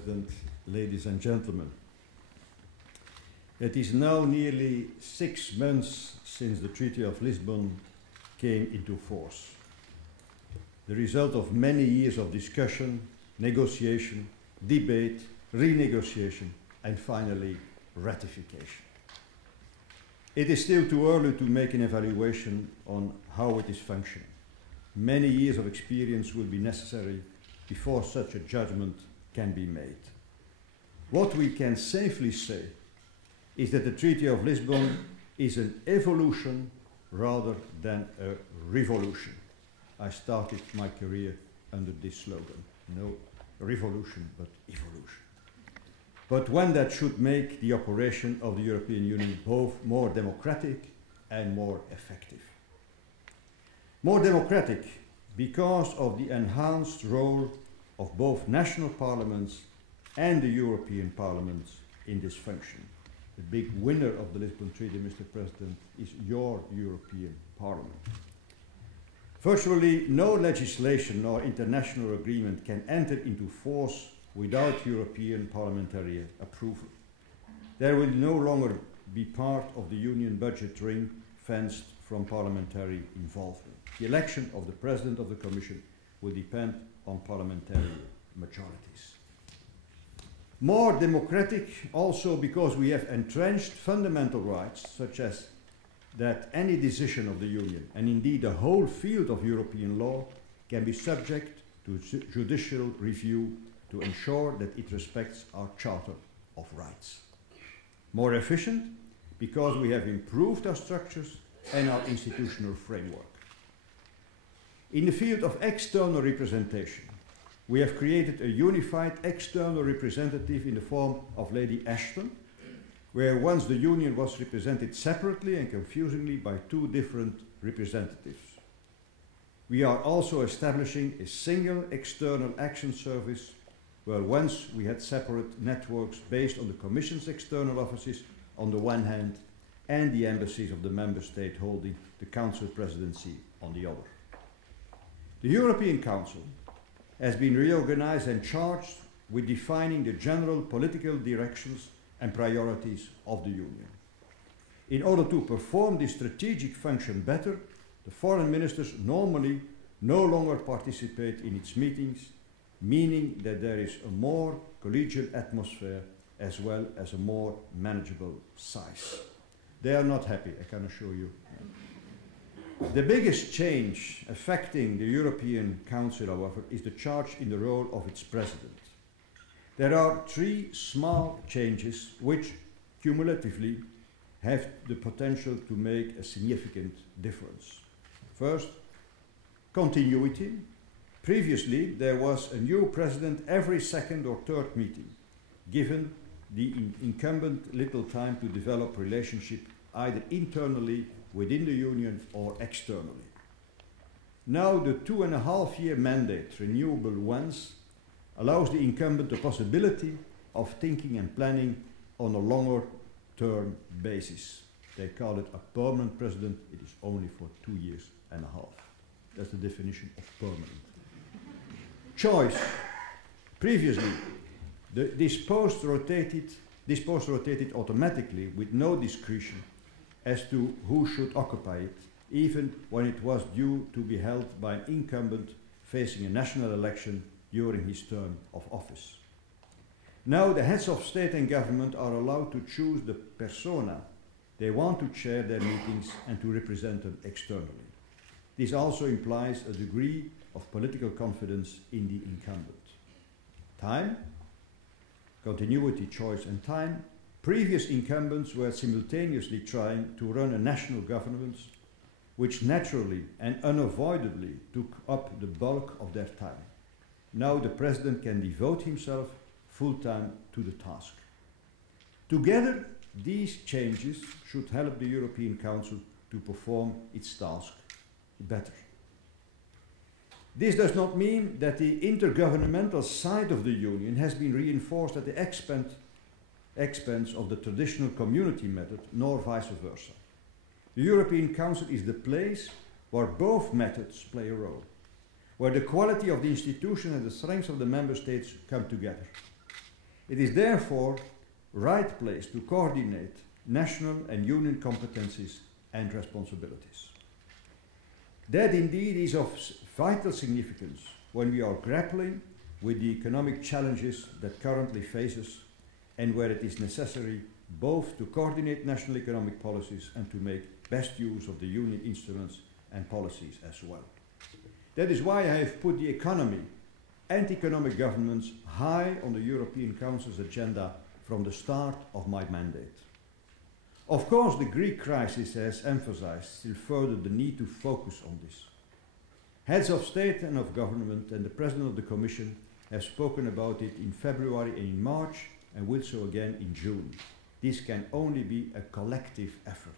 President, ladies and gentlemen. It is now nearly 6 months since the Treaty of Lisbon came into force. The result of many years of discussion, negotiation, debate, renegotiation, and finally ratification. It is still too early to make an evaluation on how it is functioning. Many years of experience will be necessary before such a judgment can be made. What we can safely say is that the Treaty of Lisbon is an evolution rather than a revolution. I started my career under this slogan. No revolution, but evolution. But one that should make the operation of the European Union both more democratic and more effective. More democratic because of the enhanced role of both national parliaments and the European Parliament in this function. The big winner of the Lisbon Treaty, Mr. President, is your European Parliament. Virtually no legislation or international agreement can enter into force without European parliamentary approval. There will no longer be part of the Union budget ring-fenced from parliamentary involvement. The election of the President of the Commission will depend on parliamentary majorities. More democratic also because we have entrenched fundamental rights, such as that any decision of the Union, and indeed the whole field of European law, can be subject to judicial review to ensure that it respects our Charter of Rights. More efficient because we have improved our structures and our institutional framework. In the field of external representation, we have created a unified external representative in the form of Lady Ashton, where once the Union was represented separately and confusingly by 2 different representatives. We are also establishing a single external action service, where once we had separate networks based on the Commission's external offices on the one hand and the embassies of the member state holding the Council presidency on the other. The European Council has been reorganized and charged with defining the general political directions and priorities of the Union. In order to perform this strategic function better, the foreign ministers normally no longer participate in its meetings, meaning that there is a more collegial atmosphere as well as a more manageable size. They are not happy, I can assure you. The biggest change affecting the European Council, however, is the change in the role of its president. There are 3 small changes which cumulatively have the potential to make a significant difference. First, continuity. Previously, there was a new president every 2nd or 3rd meeting, given the incumbent little time to develop relationship either internally within the Union or externally. Now the 2.5-year mandate, renewable once, allows the incumbent the possibility of thinking and planning on a longer term basis. They call it a permanent president. It is only for 2.5 years. That's the definition of permanent. Choice. Previously, this post rotated automatically with no discretion as to who should occupy it, even when it was due to be held by an incumbent facing a national election during his term of office. Now the heads of state and government are allowed to choose the persona they want to chair their meetings and to represent them externally. This also implies a degree of political confidence in the incumbent. Time, continuity, choice and time. Previous incumbents were simultaneously trying to run a national government, which naturally and unavoidably took up the bulk of their time. Now the president can devote himself full-time to the task. Together, these changes should help the European Council to perform its task better. This does not mean that the intergovernmental side of the Union has been reinforced at the expense of the traditional community method, nor vice versa. The European Council is the place where both methods play a role, where the quality of the institution and the strengths of the member states come together. It is therefore right place to coordinate national and union competencies and responsibilities. That indeed is of vital significance when we are grappling with the economic challenges that currently face us and where it is necessary both to coordinate national economic policies and to make best use of the union instruments and policies as well. That is why I have put the economy and economic governance high on the European Council's agenda from the start of my mandate. Of course, the Greek crisis has emphasized still further the need to focus on this. Heads of state and of government and the President of the Commission have spoken about it in February and in March and will so again in June. This can only be a collective effort.